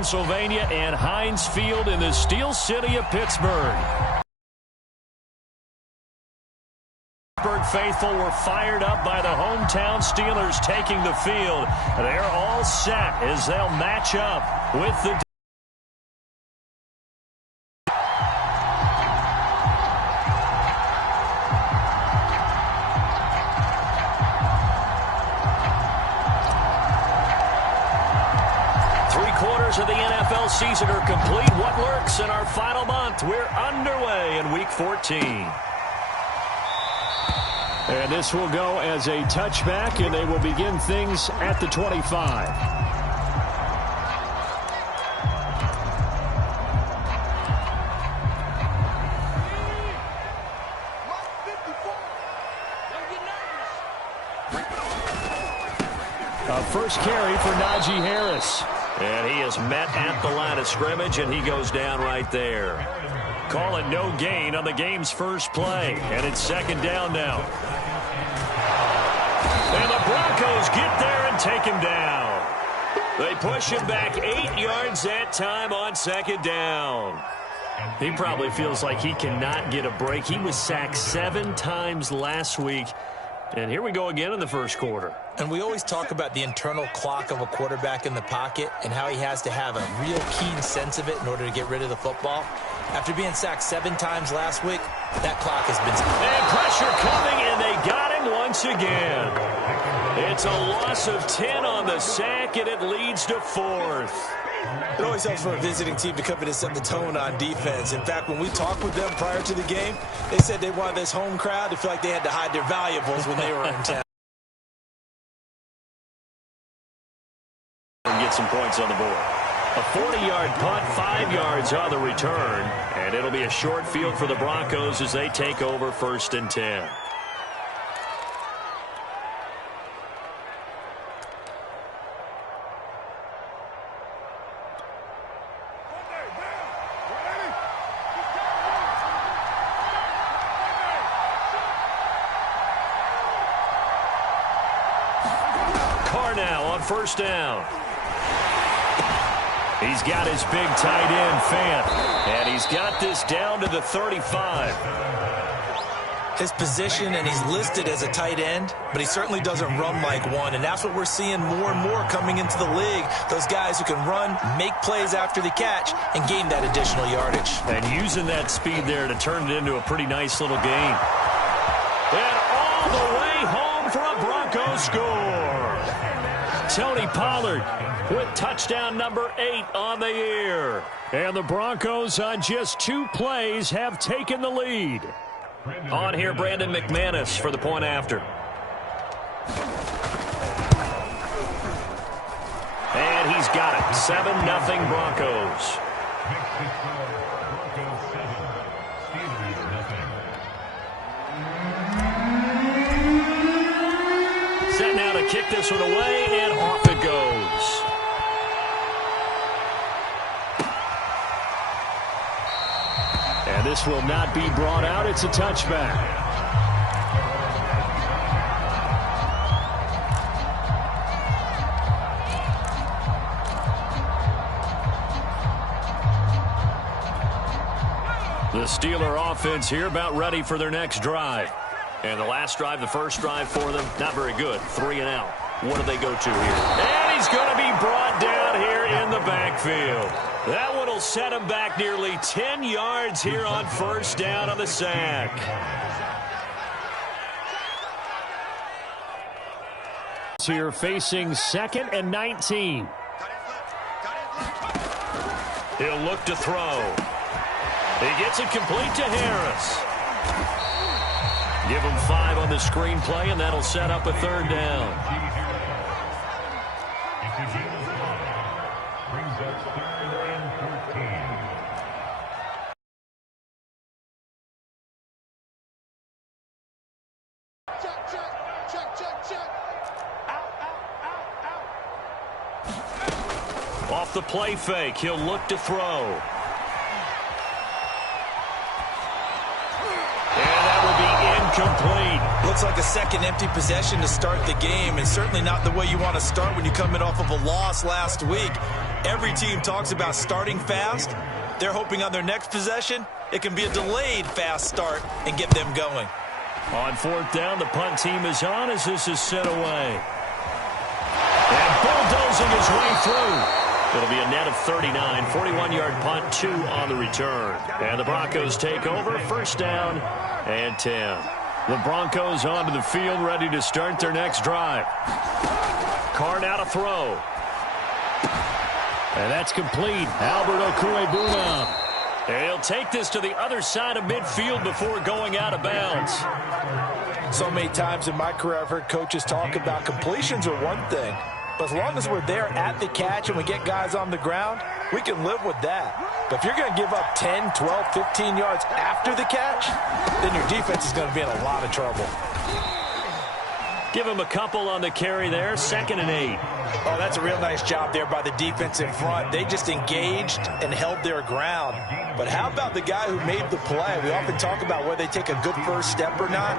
Pennsylvania, and Heinz Field in the Steel City of Pittsburgh. Pittsburgh faithful were fired up by the hometown Steelers taking the field. They're all set as they'll match up with the 3/4 of the NFL season are complete. What lurks in our final month? We're underway in Week 14. And this will go as a touchback, and they will begin things at the 25. First carry for Najee Harris. And he is met at the line of scrimmage, and he goes down right there. Call it no gain on the game's first play. And it's second down now. And the Broncos get there and take him down. They push him back 8 yards that time on second down. He probably feels like he cannot get a break. He was sacked 7 times last week. And here we go again in the first quarter. And we always talk about the internal clock of a quarterback in the pocket and how he has to have a real keen sense of it in order to get rid of the football. After being sacked 7 times last week, that clock has been... And pressure coming, and they got him once again. It's a loss of 10 on the sack, and it leads to 4th. It always helps for a visiting team to come in and set the tone on defense. In fact, when we talked with them prior to the game, they said they wanted this home crowd to feel like they had to hide their valuables when they were in town. And get some points on the board. A 40-yard punt, 5 yards on the return, and it'll be a short field for the Broncos as they take over 1st and 10. Now on 1st down. He's got his big tight end, Fant, and he's got this down to the 35. His position, and he's listed as a tight end, but he certainly doesn't run like one, and that's what we're seeing more and more coming into the league. Those guys who can run, make plays after the catch, and gain that additional yardage. And using that speed there to turn it into a pretty nice little game. And all the way home for a Broncos score. Tony Pollard with touchdown number 8 on the year. And the Broncos on just 2 plays have taken the lead. On here, Brandon McManus for the point after. And he's got it. 7-0 Broncos. Set now to kick this one away, and off it goes. And this will not be brought out. It's a touchback. The Steeler offense here about ready for their next drive. And the last drive, the first drive for them, not very good. 3 and out. What do they go to here? And he's going to be brought down here in the backfield. That one will set him back nearly 10 yards here on 1st down on the sack. Here facing 2nd and 19. He'll look to throw. He gets it complete to Harris. Give him 5 on the screenplay, and that'll set up a 3rd down. Off the play fake, he'll look to throw. Complete. Looks like a second empty possession to start the game, and certainly not the way you want to start when you come in off of a loss last week. Every team talks about starting fast. They're hoping on their next possession, it can be a delayed fast start and get them going. On fourth down, the punt team is on as this is set away. And bulldozing his way through. It'll be a net of 39, 41-yard punt, 2 on the return. And the Broncos take over, first down and 10. The Broncos onto the field, ready to start their next drive. Carr now to throw. And that's complete. Albert Okwuegbunam. And he'll take this to the other side of midfield before going out of bounds. So many times in my career, I've heard coaches talk about completions are one thing. But as long as we're there at the catch and we get guys on the ground, we can live with that. But if you're going to give up 10, 12, 15 yards after the catch, then your defense is going to be in a lot of trouble. Give him a couple on the carry there, 2nd and 8. Oh, that's a real nice job there by the defense in front. They just engaged and held their ground. But how about the guy who made the play? We often talk about whether they take a good first step or not.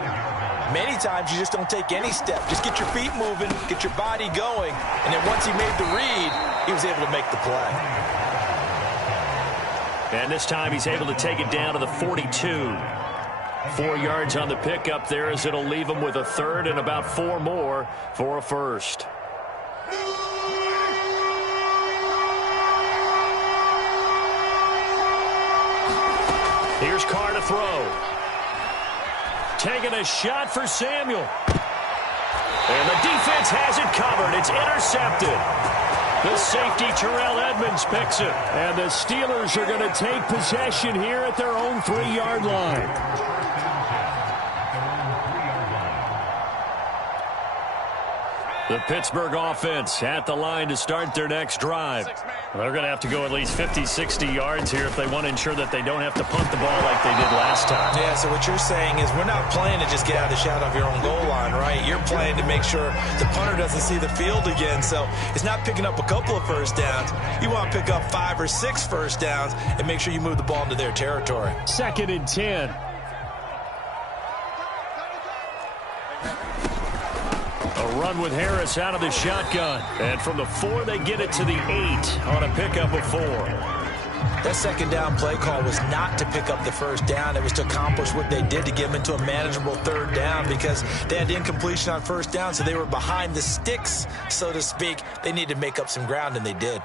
Many times you just don't take any step. Just get your feet moving, get your body going, and then once he made the read, he was able to make the play. And this time he's able to take it down to the 42. 4 yards on the pickup there as it'll leave him with a third and about 4 more for a first. Here's Carr to throw. Taking a shot for Samuel. And the defense has it covered. It's intercepted. The safety, Terrell Edmonds, picks it. And the Steelers are going to take possession here at their own 3-yard line. The Pittsburgh offense at the line to start their next drive. They're going to have to go at least 50, 60 yards here if they want to ensure that they don't have to punt the ball like they did last time. Yeah, so what you're saying is we're not playing to just get out of the shadow of your own goal line, right? You're playing to make sure the punter doesn't see the field again. So it's not picking up a couple of first downs. You want to pick up 5 or 6 first downs and make sure you move the ball into their territory. 2nd and 10. A run with Harris out of the shotgun. And from the 4, they get it to the 8 on a pickup of 4. That second down play call was not to pick up the first down. It was to accomplish what they did to get them into a manageable 3rd down because they had incompletion on first down, so they were behind the sticks, so to speak. They needed to make up some ground, and they did.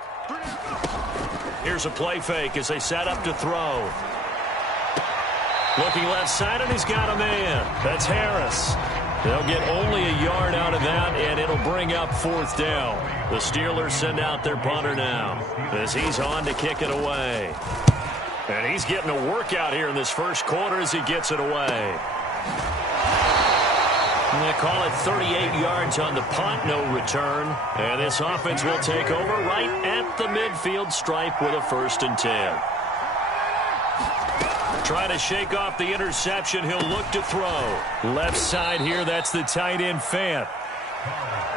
Here's a play fake as they set up to throw. Looking left side, and he's got a man. That's Harris. They'll get only a yard out of that, and it'll bring up 4th down. The Steelers send out their punter now as he's on to kick it away. And he's getting a workout here in this first quarter as he gets it away. And they call it 38 yards on the punt, no return. And this offense will take over right at the midfield stripe with a 1st and 10. Trying to shake off the interception. He'll look to throw. Left side here, that's the tight end, Fant.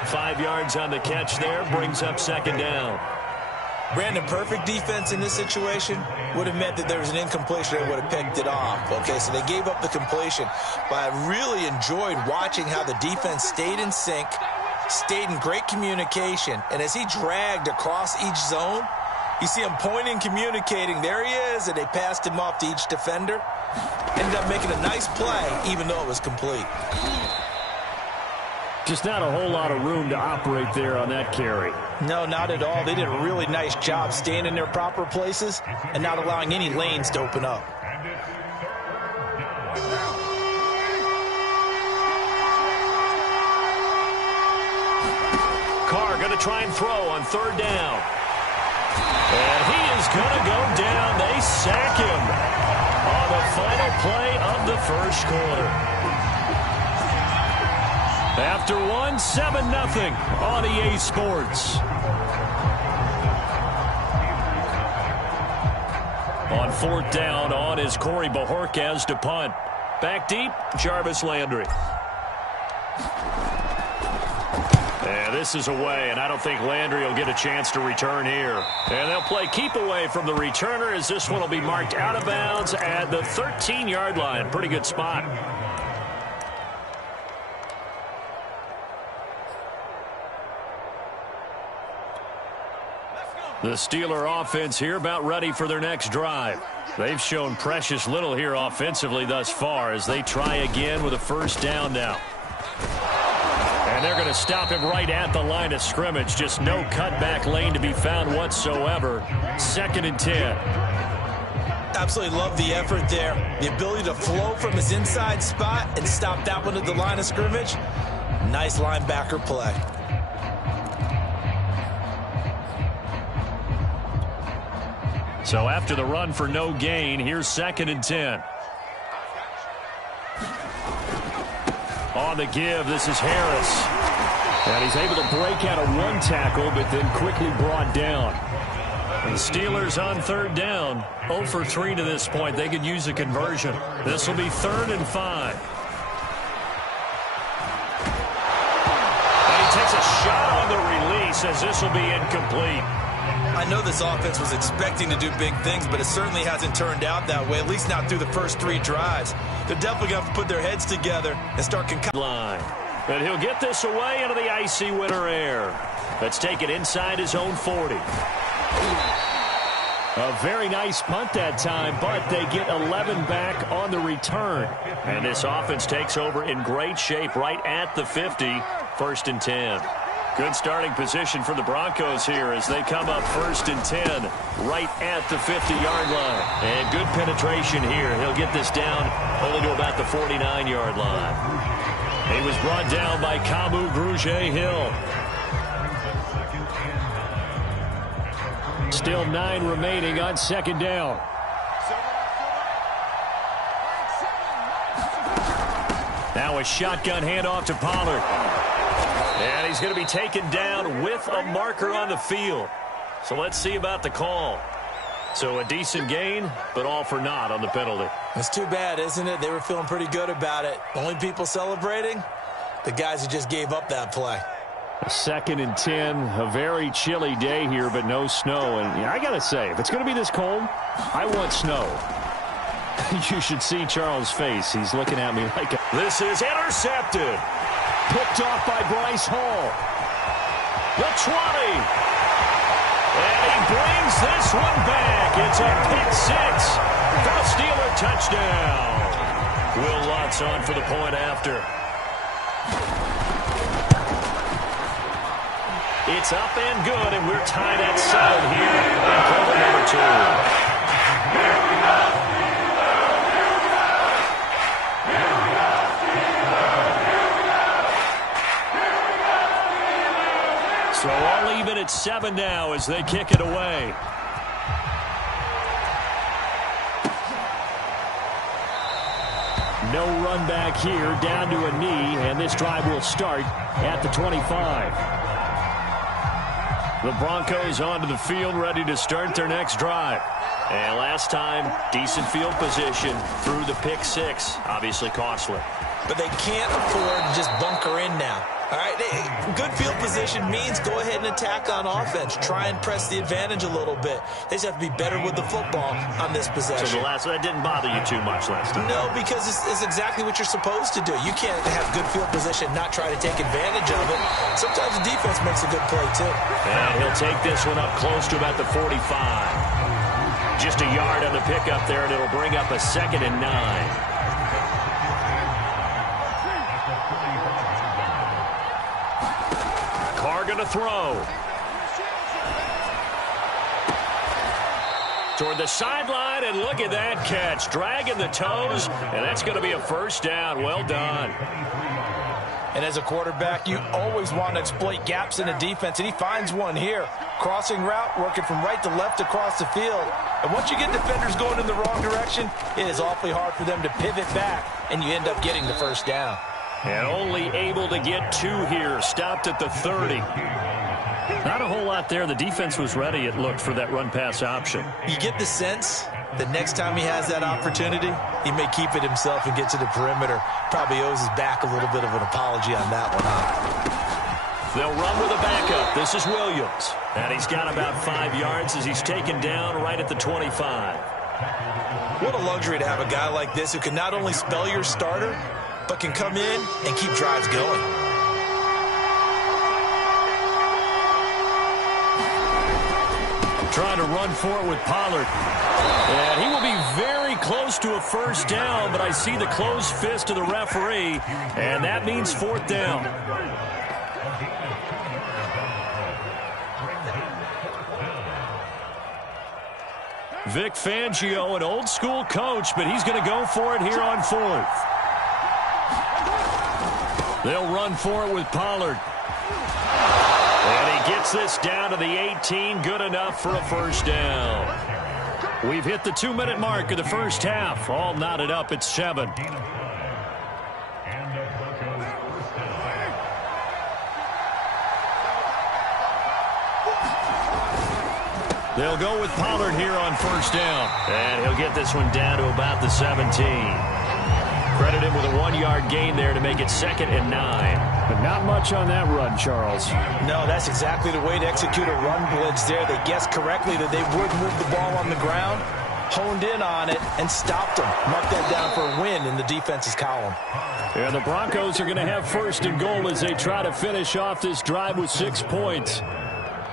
5 yards on the catch there, brings up 2nd down. Brandon, perfect defense in this situation would have meant that there was an incompletion. They would have picked it off. Okay, so they gave up the completion. But I really enjoyed watching how the defense stayed in sync, stayed in great communication. And as he dragged across each zone, you see him pointing, communicating. There he is, and they passed him off to each defender. Ended up making a nice play, even though it was complete. Just not a whole lot of room to operate there on that carry. No, not at all. They did a really nice job staying in their proper places and not allowing any lanes to open up. Carr going to try and throw on 3rd down. And he is going to go down. They sack him on the final play of the first quarter. After 1, 7-0 on EA Sports. On 4th down, on is Corey Bojorquez to punt. Back deep, Jarvis Landry. And this is away, and I don't think Landry will get a chance to return here. And they'll play keep away from the returner as this one will be marked out of bounds at the 13-yard line. Pretty good spot. The Steeler offense here about ready for their next drive. They've shown precious little here offensively thus far as they try again with a first down now. And they're going to stop him right at the line of scrimmage. Just no cutback lane to be found whatsoever. 2nd and 10. Absolutely love the effort there. The ability to flow from his inside spot and stop that one at the line of scrimmage. Nice linebacker play. So after the run for no gain, here's 2nd and 10. On the give, this is Harris. And he's able to break out of one tackle, but then quickly brought down. And the Steelers on 3rd down. 0 for 3 to this point. They could use a conversion. This will be 3rd and 5. And he takes a shot on the release as this will be incomplete. I know this offense was expecting to do big things, but it certainly hasn't turned out that way, at least not through the first 3 drives. They're definitely going to have to put their heads together and start line. And he'll get this away into the icy winter air. Let's take it inside his own 40. A very nice punt that time, but they get 11 back on the return. And this offense takes over in great shape right at the 50, 1st and 10. Good starting position for the Broncos here as they come up 1st and 10 right at the 50-yard line. And good penetration here. He'll get this down only to about the 49-yard line. He was brought down by Kamu Grugier-Hill. Still 9 remaining on 2nd down. Now a shotgun handoff to Pollard. And he's going to be taken down with a marker on the field. So let's see about the call. So a decent gain, but all for naught on the penalty. It's too bad, isn't it? They were feeling pretty good about it. Only people celebrating, the guys who just gave up that play. 2nd and 10, a very chilly day here, but no snow. And I got to say, if it's going to be this cold, I want snow. You should see Charles' face. He's looking at me like a... This is intercepted. Picked off by Bryce Hall. The 20. And he brings this one back. It's a pick 6 for a Steeler touchdown. Will Lutz on for the point after. It's up and good, and we're tied at 7 here in quarter number 2. So all even at 7 now as they kick it away. No run back here, down to a knee, and this drive will start at the 25. The Broncos onto the field, ready to start their next drive. And last time, decent field position through the pick 6, obviously costly. But they can't afford to just bunker in now. All right, good field position means go ahead and attack on offense. Try and press the advantage a little bit. They just have to be better with the football on this possession. So that didn't bother you too much last time? No, because it's exactly what you're supposed to do. You can't have good field position, not try to take advantage of it. Sometimes the defense makes a good play, too. And he'll take this one up close to about the 45. Just a yard on the pickup there, and it'll bring up a 2nd and 9. Going to throw. Toward the sideline, and look at that catch. Dragging the toes, and that's going to be a first down. Well done. And as a quarterback, you always want to exploit gaps in a defense, and he finds one here. Crossing route, working from right to left across the field. And once you get defenders going in the wrong direction, it is awfully hard for them to pivot back, and you end up getting the first down. And only able to get 2 here. Stopped at the 30. Not a whole lot there. The defense was ready, it looked, for that run-pass option. You get the sense that next time he has that opportunity, he may keep it himself and get to the perimeter. Probably owes his back a little bit of an apology on that one, huh? They'll run with a backup. This is Williams. And he's got about 5 yards as he's taken down right at the 25. What a luxury to have a guy like this who can not only spell your starter, but can come in and keep drives going. trying to run for it with Pollard. And he will be very close to a first down, but I see the closed fist of the referee, and that means fourth down. Vic Fangio, an old-school coach, but he's going to go for it here on fourth. They'll run for it with Pollard. And he gets this down to the 18, good enough for a first down. We've hit the 2-minute mark of the first half. All knotted up at 7. They'll go with Pollard here on first down. And he'll get this one down to about the 17. Credit him with a 1-yard gain there to make it 2nd and 9. But not much on that run, Charles. No, that's exactly the way to execute a run blitz there. They guessed correctly that they would move the ball on the ground, honed in on it, and stopped them. Mark that down for a win in the defense's column. Yeah, the Broncos are going to have first and goal as they try to finish off this drive with 6 points.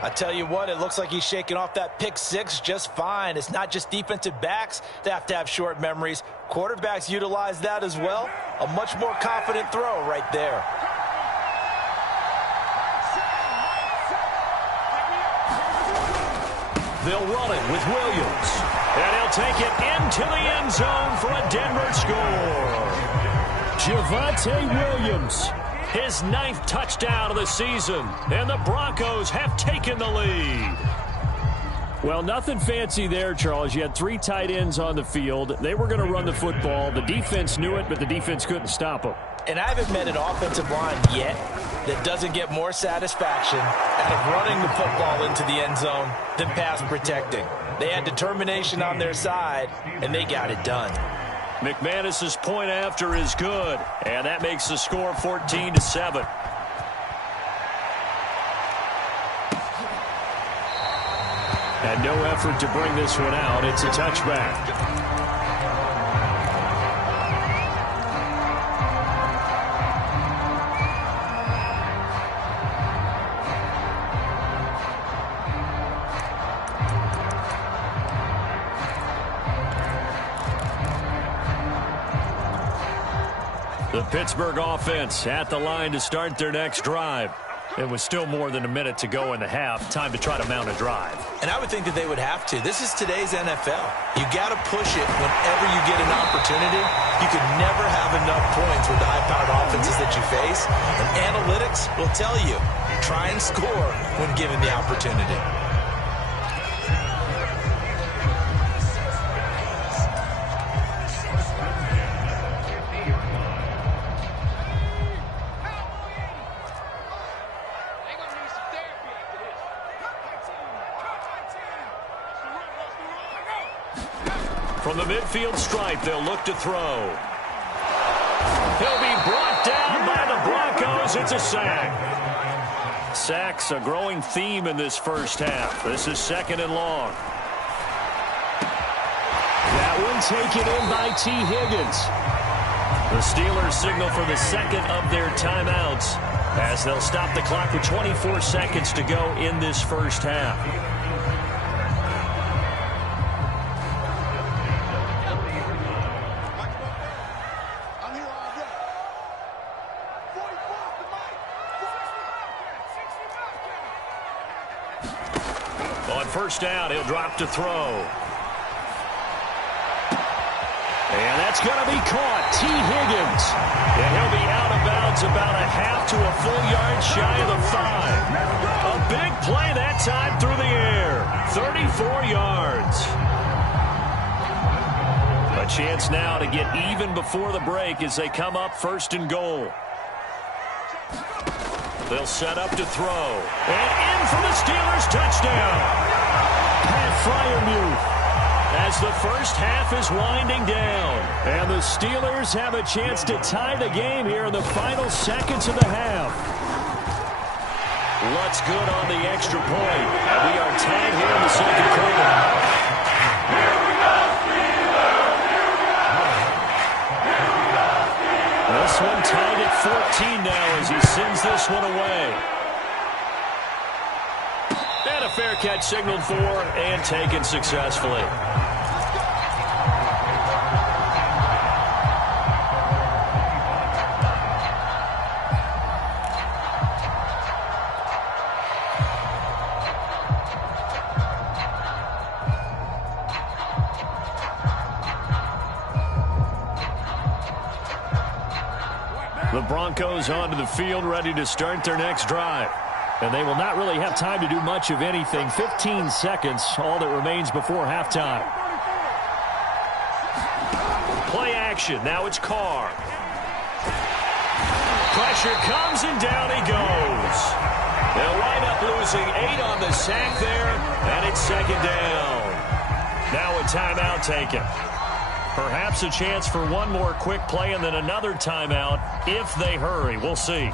I tell you what, it looks like he's shaking off that pick six just fine. It's not just defensive backs that have to have short memories. Quarterbacks utilize that as well. A much more confident throw right there. They'll run it with Williams. And he'll take it into the end zone for a Denver score. Javonte Williams. His 9th touchdown of the season, and the Broncos have taken the lead. Well, nothing fancy there, Charles. You had 3 tight ends on the field. They were going to run the football. The defense knew it, but the defense couldn't stop them. And I haven't met an offensive line yet that doesn't get more satisfaction out of running the football into the end zone than pass protecting. They had determination on their side, and they got it done. McManus's point after is good, and that makes the score 14-7. And no effort to bring this one out. It's a touchback. The Pittsburgh offense at the line to start their next drive. It was still more than a minute to go in the half. Time to try to mount a drive. And I would think that they would have to. This is today's NFL. You got to push it whenever you get an opportunity. You can never have enough points with the high-powered offenses that you face. And analytics will tell you, try and score when given the opportunity. From the midfield stripe, they'll look to throw. He'll be brought down by the Broncos. It's a sack. Sacks a growing theme in this first half. This is 2nd and long. That one taken in by T. Higgins. The Steelers signal for the 2nd of their timeouts as they'll stop the clock with 24 seconds to go in this first half. First down, he'll drop to throw. And that's going to be caught. T. Higgins. And he'll be out of bounds about a half to a full yard shy of the 5. A big play that time through the air. 34 yards. A chance now to get even before the break as they come up 1st and goal. They'll set up to throw. And in for the Steelers touchdown. Pat Freiermuth as the first half is winding down. And the Steelers have a chance to tie the game here in the final seconds of the half. Lutz good on the extra point. And we are tied here in the 2nd quarter. This one tied at 14 now as he sends this one away. And a fair catch signaled for and taken successfully. The Broncos onto the field, ready to start their next drive. And they will not really have time to do much of anything. 15 seconds, all that remains before halftime. Play action. Now it's Carr. Pressure comes and down he goes. They'll wind up losing 8 on the sack there, and it's second down. Now a timeout taken. Perhaps a chance for one more quick play and then another timeout if they hurry. We'll see.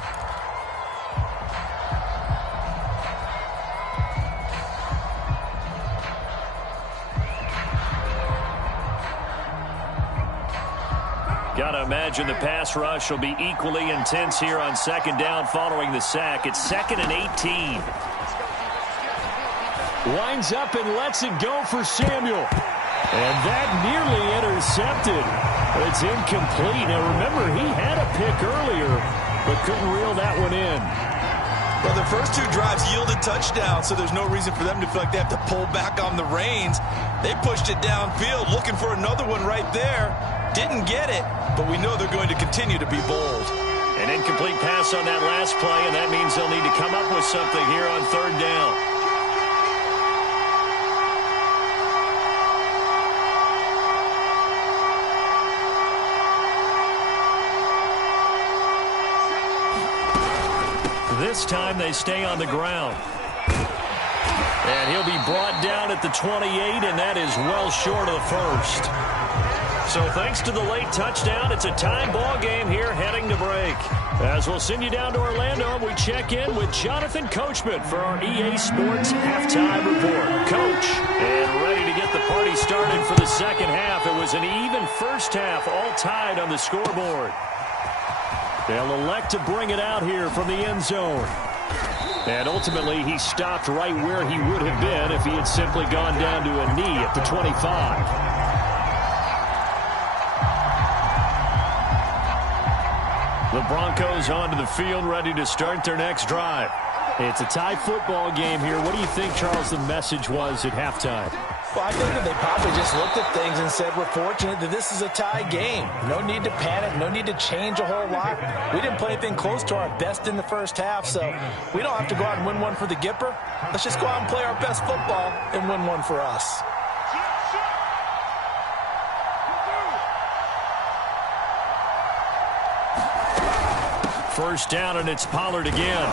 Got to imagine the pass rush will be equally intense here on second down following the sack. It's 2nd and 18. Winds up and lets it go for Samuel. And that nearly intercepted. It's incomplete. Now, remember, he had a pick earlier, but couldn't reel that one in. Well, the first 2 drives yielded touchdowns, so there's no reason for them to feel like they have to pull back on the reins. They pushed it downfield, looking for another one right there. Didn't get it, but we know they're going to continue to be bold. An incomplete pass on that last play, and that means they'll need to come up with something here on third down. This time they stay on the ground. And he'll be brought down at the 28, and that is well short of the first. So thanks to the late touchdown, it's a tie ball game here heading to break. As we'll send you down to Orlando, we check in with Jonathan Coachman for our EA Sports Halftime Report. Coach, and ready to get the party started for the second half. It was an even first half, all tied on the scoreboard. They'll elect to bring it out here from the end zone. And ultimately, he stopped right where he would have been if he had simply gone down to a knee at the 25. The Broncos onto the field, ready to start their next drive. It's a tie football game here. What do you think, Charles, the message was at halftime? Well, I think that they probably just looked at things and said, we're fortunate that this is a tie game. No need to panic. No need to change a whole lot. We didn't play anything close to our best in the first half, so we don't have to go out and win one for the Gipper. Let's just go out and play our best football and win one for us. First down, and it's Pollard again.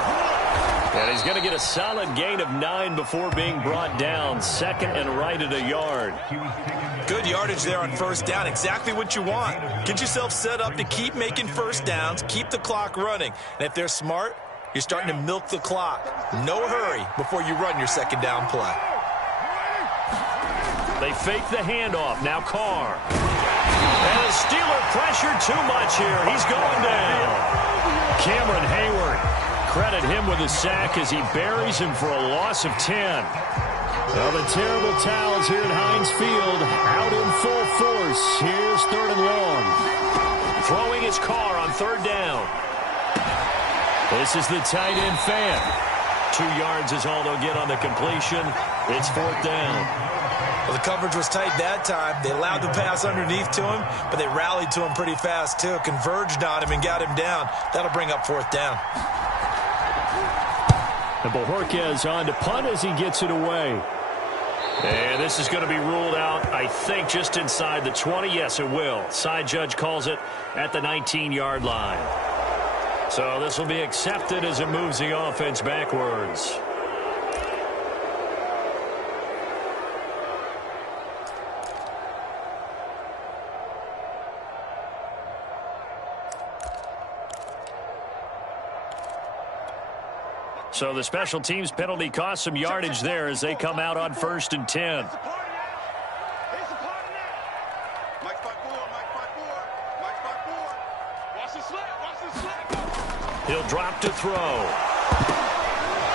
And he's going to get a solid gain of 9 before being brought down. Second and right at a yard. Good yardage there on first down. Exactly what you want. Get yourself set up to keep making first downs, keep the clock running. And if they're smart, you're starting to milk the clock. No hurry before you run your second down play. They fake the handoff. Now Carr. And the Steeler pressure too much here. He's going down. Cameron Hayward. Credit him with a sack as he buries him for a loss of 10. Well, the terrible towels here at Heinz Field out in full force. Here's 3rd and long. Throwing his Carr on 3rd down. This is the tight end fan. 2 yards is all they'll get on the completion. It's 4th down. Well, the coverage was tight that time. They allowed the pass underneath to him, but they rallied to him pretty fast, too. Converged on him and got him down. That'll bring up 4th down. And Bojorquez on to punt as he gets it away. And this is going to be ruled out, I think, just inside the 20. Yes, it will. Side judge calls it at the 19-yard line. So this will be accepted as it moves the offense backwards. So the special teams penalty cost some yardage there as they come out on 1st and 10. He'll drop to throw.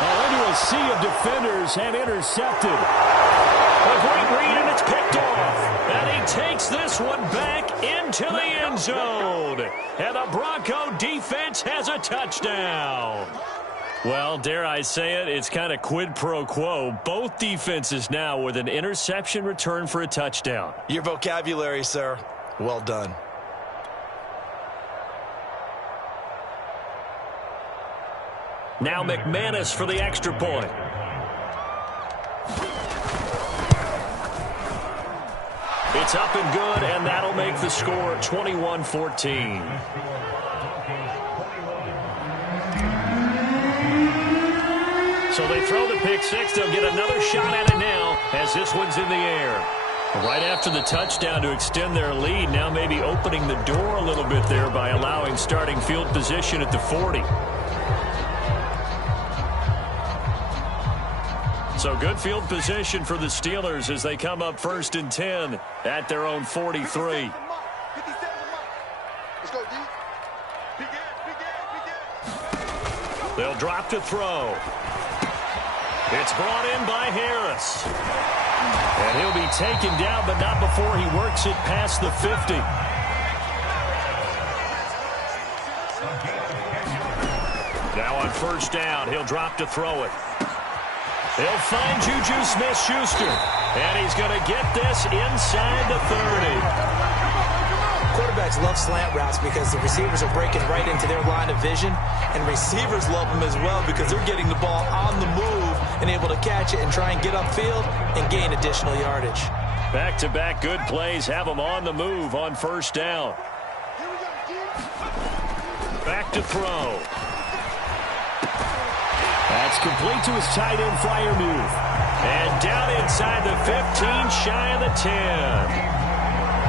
Into a sea of defenders and intercepted. A great read, and it's picked off. And he takes this one back into the end zone. And the Bronco defense has a touchdown. Well, dare I say it, it's kind of quid pro quo. Both defenses now with an interception return for a touchdown. Your vocabulary, sir. Well done. Now McManus for the extra point. It's up and good, and that'll make the score 21-14. So they throw the pick six. They'll get another shot at it now as this one's in the air. Right after the touchdown to extend their lead, now maybe opening the door a little bit there by allowing starting field position at the 40. So good field position for the Steelers as they come up 1st and 10 at their own 43. They'll drop to throw. It's brought in by Harris. And he'll be taken down, but not before he works it past the 50. Now on 1st down, he'll drop to throw it. He'll find Juju Smith-Schuster, and he's going to get this inside the 30. Quarterbacks love slant routes because the receivers are breaking right into their line of vision, and receivers love them as well because they're getting the ball on the move and able to catch it and try and get upfield and gain additional yardage. Back-to-back good plays have them on the move on 1st down. Back to throw. That's complete to his tight end, Freiermuth. And down inside the 15, shy of the 10.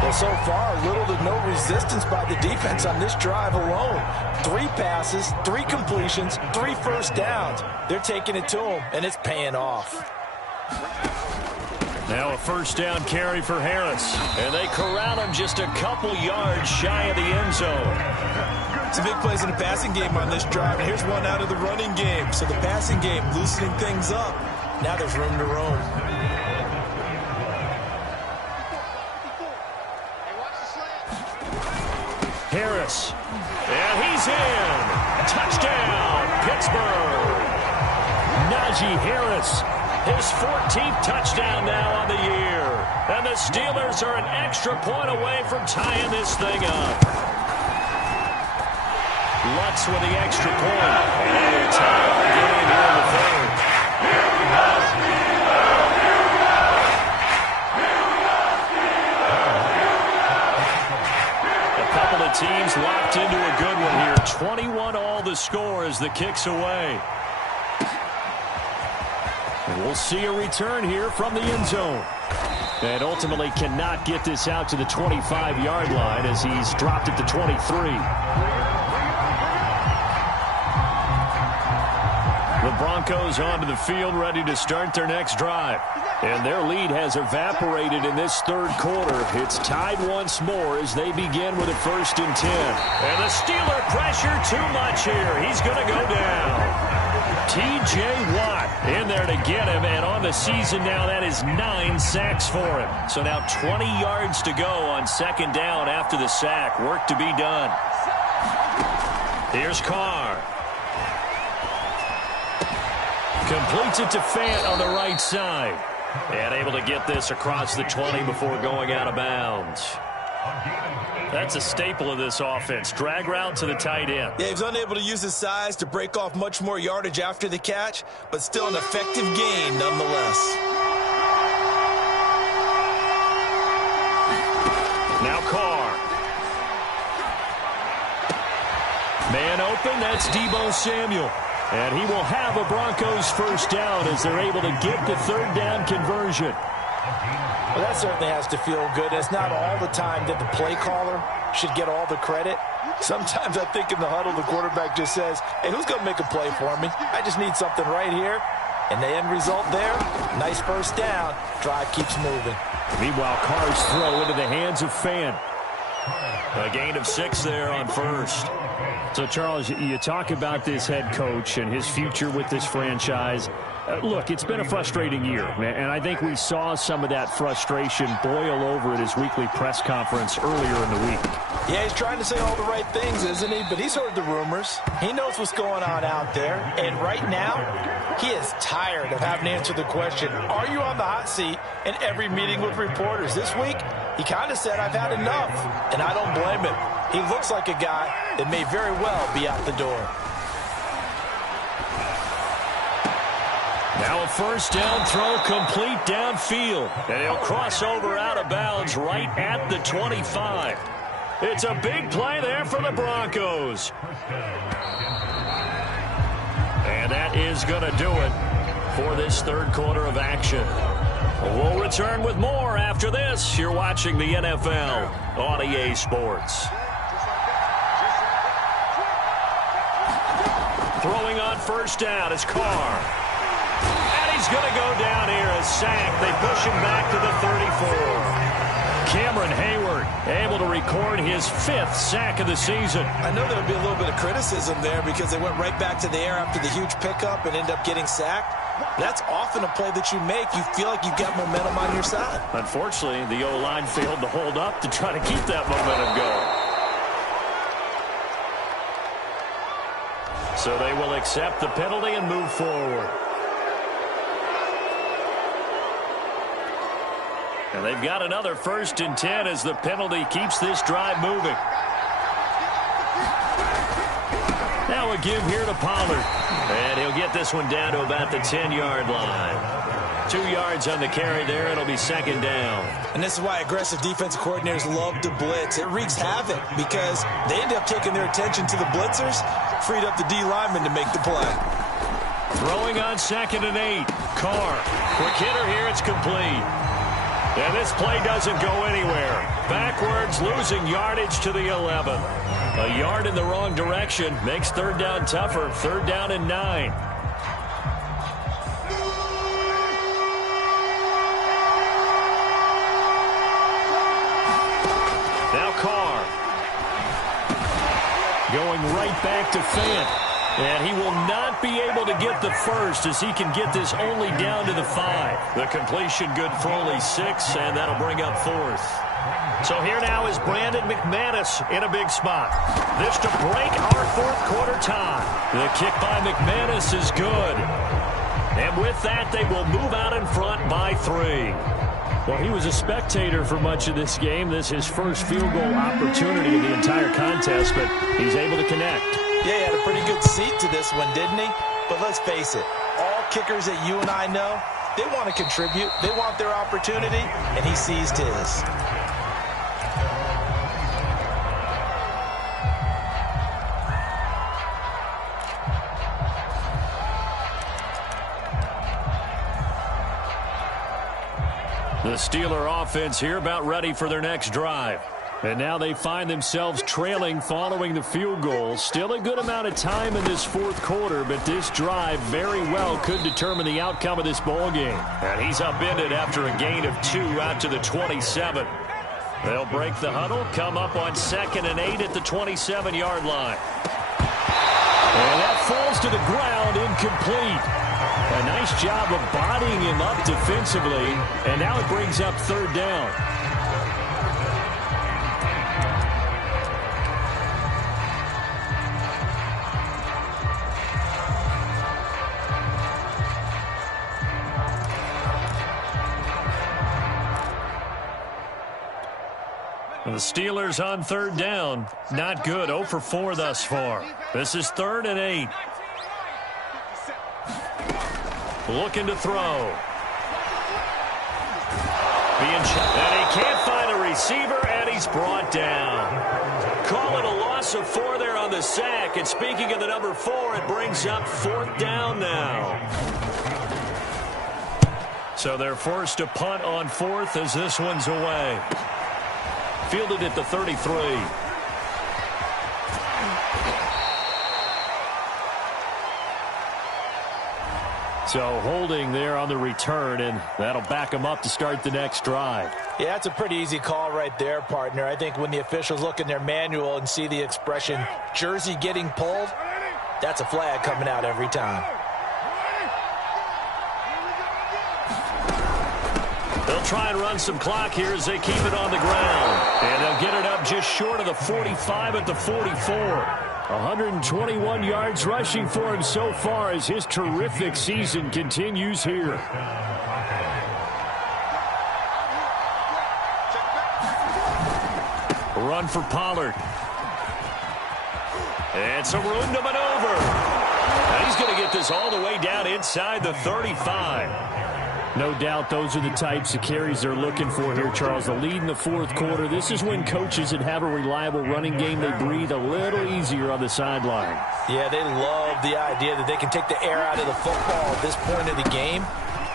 Well, so far, little to no resistance by the defense on this drive alone. 3 passes, 3 completions, 3 first downs. They're taking it to him, and it's paying off. Now a 1st down carry for Harris. And they corral him just a couple yards shy of the end zone. Some big plays in the passing game on this drive, and here's one out of the running game. So the passing game loosening things up. Now there's room to roam. Harris. And he's in. Touchdown, Pittsburgh. Najee Harris. His 14th touchdown now on the year. And the Steelers are an extra point away from tying this thing up. Lutz with the extra point. And they tie the game here in the 3rd. A couple of teams locked into a good one here. 21 all the score as the kick's away. And we'll see a return here from the end zone. And ultimately cannot get this out to the 25-yard line as he's dropped at the 23. The Broncos onto the field ready to start their next drive. And their lead has evaporated in this 3rd quarter. It's tied once more as they begin with a 1st and 10. And the Steeler pressure too much here. He's going to go down. T.J. Watt in there to get him. And on the season now, that is 9 sacks for him. So now 20 yards to go on 2nd down after the sack. Work to be done. Here's Carr. Completes it to Fant on the right side. And able to get this across the 20 before going out of bounds. That's a staple of this offense. Drag route to the tight end. Yeah, he was unable to use his size to break off much more yardage after the catch, but still an effective gain nonetheless. Now Carr. Man open, that's Deebo Samuel. And he will have a Broncos 1st down as they're able to get the 3rd down conversion. Well, that certainly has to feel good. It's not all the time that the play caller should get all the credit. Sometimes I think in the huddle, the quarterback just says, hey, who's going to make a play for me? I just need something right here. And the end result there, nice 1st down. Drive keeps moving. Meanwhile, Carr's throw into the hands of Fant. A gain of 6 there on first. So, Charles, you talk about this head coach and his future with this franchise. Look, it's been a frustrating year, and I think we saw some of that frustration boil over at his weekly press conference earlier in the week. Yeah, he's trying to say all the right things, isn't he? But he's heard the rumors. He knows what's going on out there. And right now, he is tired of having to answer the question, are you on the hot seat in every meeting with reporters? This week, he kind of said, I've had enough. And I don't blame him. He looks like a guy that may very well be out the door. Now a first down throw complete downfield. And he'll cross over out of bounds right at the 25. It's a big play there for the Broncos. And that is going to do it for this third quarter of action. We'll return with more after this. You're watching the NFL on EA Sports. Throwing on first down is Carr. And he's going to go down here, a sack. They push him back to the 34. Cameron Hayward able to record his 5th sack of the season. I know there'll be a little bit of criticism there because they went right back to the air after the huge pickup and end up getting sacked. That's often a play that you make. You feel like you've got momentum on your side. Unfortunately, the O-line failed to hold up to try to keep that momentum going. So they will accept the penalty and move forward. And they've got another 1st and 10 as the penalty keeps this drive moving. Now a give here to Pollard. And he'll get this one down to about the 10-yard line. 2 yards on the carry there. It'll be 2nd down. And this is why aggressive defensive coordinators love to blitz. It wreaks havoc because they end up taking their attention to the blitzers, freed up the D lineman to make the play. Throwing on 2nd and 8. Carr. Quick hitter here. It's complete. And this play doesn't go anywhere. Backwards, losing yardage to the 11. A yard in the wrong direction makes 3rd down tougher. 3rd down and 9. Now Carr. Going right back to Fant. And he will not be able to get the first as he can get this only down to the 5. The completion good for only 6, and that'll bring up 4th. So here now is Brandon McManus in a big spot. This to break our 4th quarter tie. The kick by McManus is good. And with that, they will move out in front by 3. Well, he was a spectator for much of this game. This is his first field goal opportunity of the entire contest, but he's able to connect. Yeah, he had a pretty good seat to this one, didn't he? But let's face it, all kickers that you and I know, they want to contribute. They want their opportunity, and he seized his. The Steeler offense here about ready for their next drive. And now they find themselves trailing following the field goal. Still a good amount of time in this 4th quarter, but this drive very well could determine the outcome of this ball game. And he's upended after a gain of 2 out to the 27. They'll break the huddle, come up on 2nd and 8 at the 27-yard line. And that falls to the ground, incomplete. A nice job of bodying him up defensively, and now it brings up 3rd down. The Steelers on 3rd down. Not good. 0 for 4 thus far. This is 3rd and 8. Looking to throw. And he can't find a receiver, and he's brought down. Call it a loss of 4 there on the sack. And speaking of the number 4, it brings up 4th down now. So they're forced to punt on 4th as this one's away. Fielded at the 33. So holding there on the return, and that'll back them up to start the next drive. Yeah, that's a pretty easy call right there, partner. I think when the officials look in their manual and see the expression jersey getting pulled, that's a flag coming out every time. They'll try and run some clock here as they keep it on the ground. And they'll get it up just short of the 45 at the 44. 121 yards rushing for him so far as his terrific season continues here. A run for Pollard. And some room to maneuver. Now he's going to get this all the way down inside the 35. No doubt those are the types of carries they're looking for here, Charles. The lead in the fourth quarter. This is when coaches that have a reliable running game, they breathe a little easier on the sideline. Yeah, they love the idea that they can take the air out of the football at this point of the game.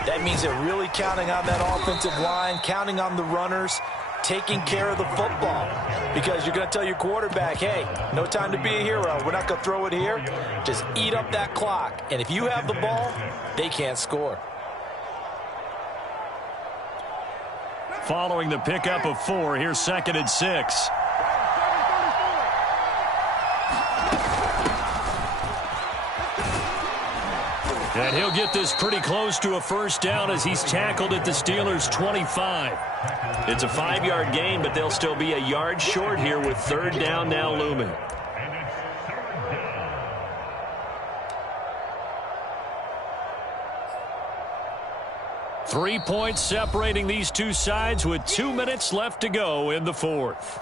That means they're really counting on that offensive line, counting on the runners, taking care of the football. Because you're going to tell your quarterback, hey, no time to be a hero. We're not going to throw it here. Just eat up that clock. And if you have the ball, they can't score. Following the pickup of 4, here's 2nd and 6. And he'll get this pretty close to a first down as he's tackled at the Steelers' 25. It's a 5-yard gain, but they'll still be a yard short here with 3rd down now looming. Three points separating these two sides with 2 minutes left to go in the fourth.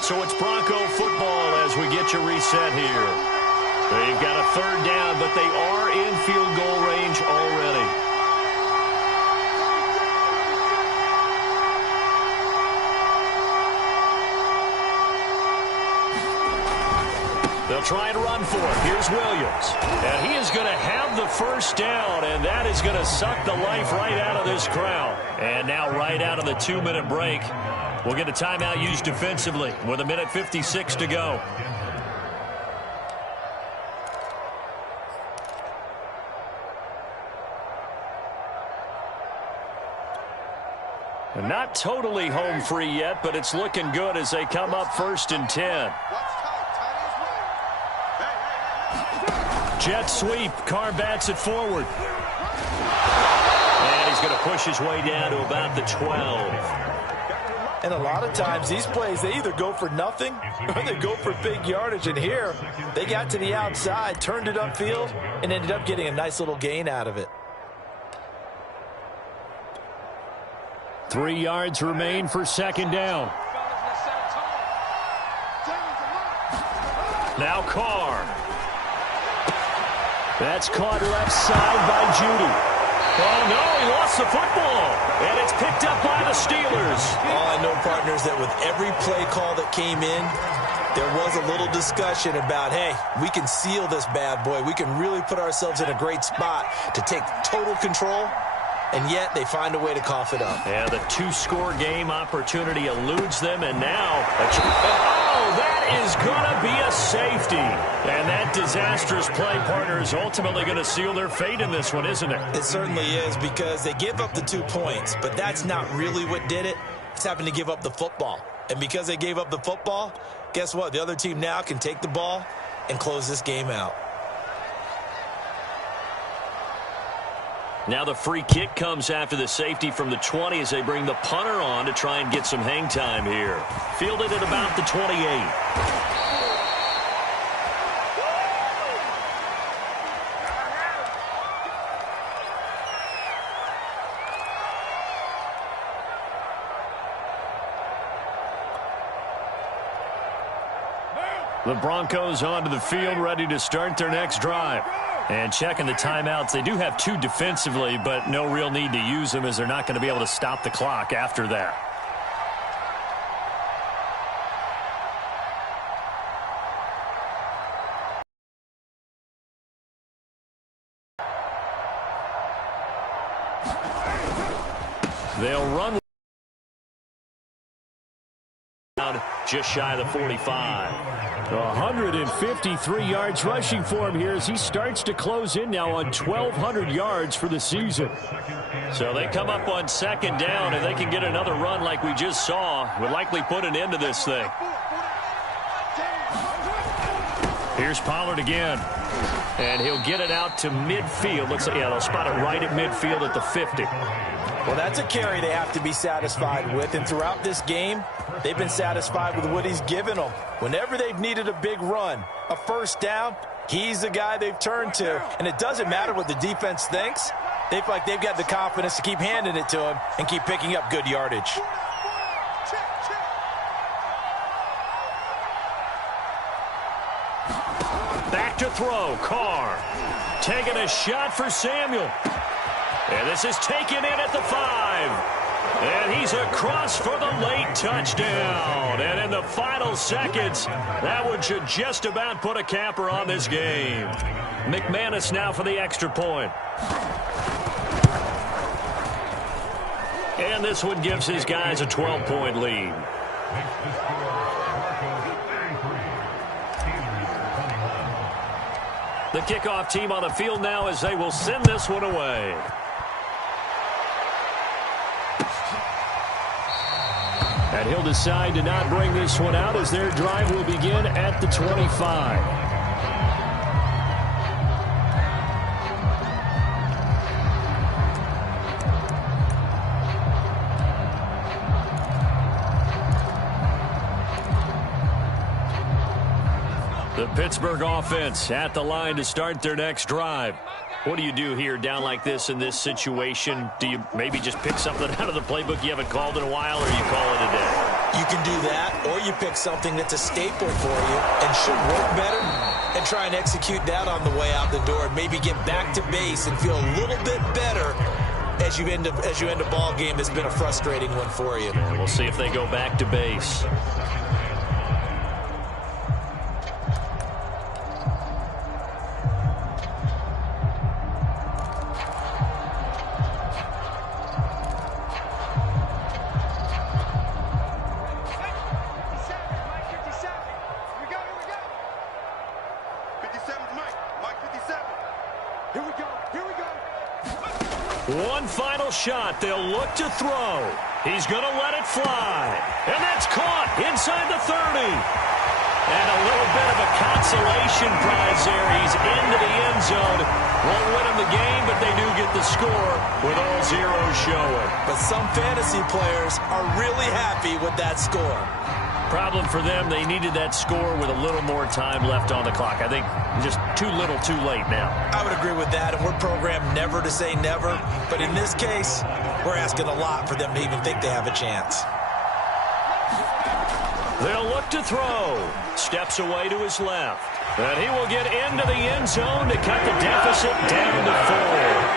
So it's Bronco football as we get you reset here. They've got a 3rd down, but they are in field goal range already. They'll try and run for it. Here's Williams. And he is going to have the first down, and that is going to suck the life right out of this crowd. And now right out of the 2-minute break, we'll get a timeout used defensively with 1:56 to go. Not totally home free yet, but it's looking good as they come up 1st and 10. Jet sweep. Carr bats it forward. And he's going to push his way down to about the 12. And a lot of times these plays, they either go for nothing or they go for big yardage. And here, they got to the outside, turned it upfield, and ended up getting a nice little gain out of it. 3 yards remain for 2nd down. Now Carr. That's caught left side by Judy. Oh, no, he lost the football. And it's picked up by the Steelers. All I know, partners, that with every play call that came in, there was a little discussion about, hey, we can seal this bad boy. We can really put ourselves in a great spot to take total control. And yet they find a way to cough it up. Yeah, the 2-score game opportunity eludes them, and now that is going to be a safety. And that disastrous play, partner, is ultimately going to seal their fate in this one, isn't it? It certainly is, because they give up the 2 points, but that's not really what did it. It's having to give up the football. And because they gave up the football, guess what? The other team now can take the ball and close this game out. Now the free kick comes after the safety from the 20 as they bring the punter on to try and get some hang time here. Fielded at about the 28. The Broncos onto the field, ready to start their next drive. And checking the timeouts, they do have 2 defensively, but no real need to use them as they're not going to be able to stop the clock after that. They'll run just shy of the 45. 153 yards rushing for him here as he starts to close in now on 1,200 yards for the season. So they come up on second down, and they can get another run like we just saw. Would likely put an end to this thing. Here's Pollard again. And he'll get it out to midfield. Looks like, yeah, they'll spot it right at midfield at the 50. Well, that's a carry they have to be satisfied with. And throughout this game, they've been satisfied with what he's given them. Whenever they've needed a big run, a first down, he's the guy they've turned to. And it doesn't matter what the defense thinks. They feel like they've got the confidence to keep handing it to him and keep picking up good yardage. Back to throw. Carr taking a shot for Samuel. And this is taken in at the 5. And he's across for the late touchdown. And in the final seconds, that one should just about put a capper on this game. McManus now for the extra point. And this one gives his guys a 12-point lead. The kickoff team on the field now as they will send this one away. And he'll decide to not bring this one out as their drive will begin at the 25. The Pittsburgh offense at the line to start their next drive. What do you do here down like this in this situation? Do you maybe just pick something out of the playbook you haven't called in a while, or you call it a day? You can do that, or you pick something that's a staple for you and should work better and try and execute that on the way out the door and maybe get back to base and feel a little bit better as you end a ball game that's been a frustrating one for you. And we'll see if they go back to base. One final shot. They'll look to throw. He's going to let it fly. And that's caught inside the 30. And a little bit of a consolation prize there. He's into the end zone. Won't win him the game, but they do get the score with all zeros showing. But some fantasy players are really happy with that score. Problem for them, they needed that score with a little more time left on the clock. I think just too little too late now. I would agree with that, and we're programmed never to say never. But in this case, we're asking a lot for them to even think they have a chance. They'll look to throw. Steps away to his left. And he will get into the end zone to cut the deficit down to 4.